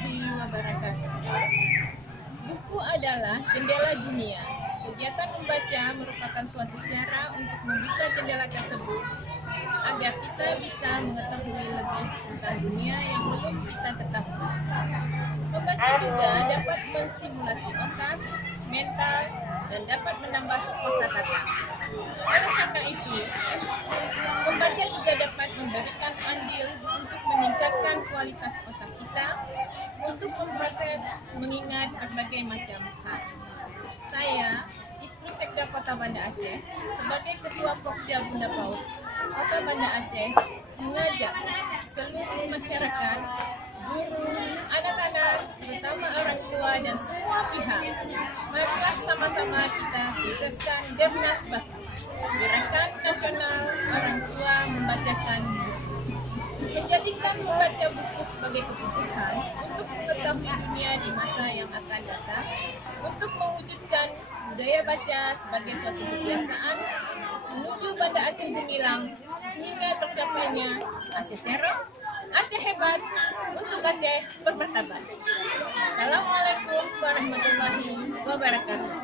warahmatullahi wabarakatuh. Buku adalah jendela dunia. Kegiatan membaca merupakan suatu cara untuk membuka jendela tersebut agar kita bisa mengetahui lebih tentang dunia yang belum kita ketahui. Membaca juga dapat menstimulasi otak, mental, dan dapat menambah kosakata. Oleh karena itu, membaca juga dapat memberikan andil untuk meningkatkan kualitas otak kita untuk memproses, mengingat berbagai macam hal. Saya, istri Sekda Kota Banda Aceh, sebagai Ketua Pokja Bunda PAUD Kota Banda Aceh, mengajak seluruh masyarakat, guru, anak-anak, terutama orang tua dan semua pihak, marilah sama-sama kita sukseskan Gernas Baku, Gerakan Nasional Orang Tua Membacakan Buku. Menjadikan membaca buku sebagai kebutuhan untuk mengetahui dunia di masa yang akan datang, untuk mewujudkan budaya baca sebagai suatu kebiasaan menuju Banda Aceh Gemilang sehingga tercapainya Aceh Cerah, Aceh Hebat, untuk Aceh bermartabat. Assalamualaikum warahmatullahi wabarakatuh.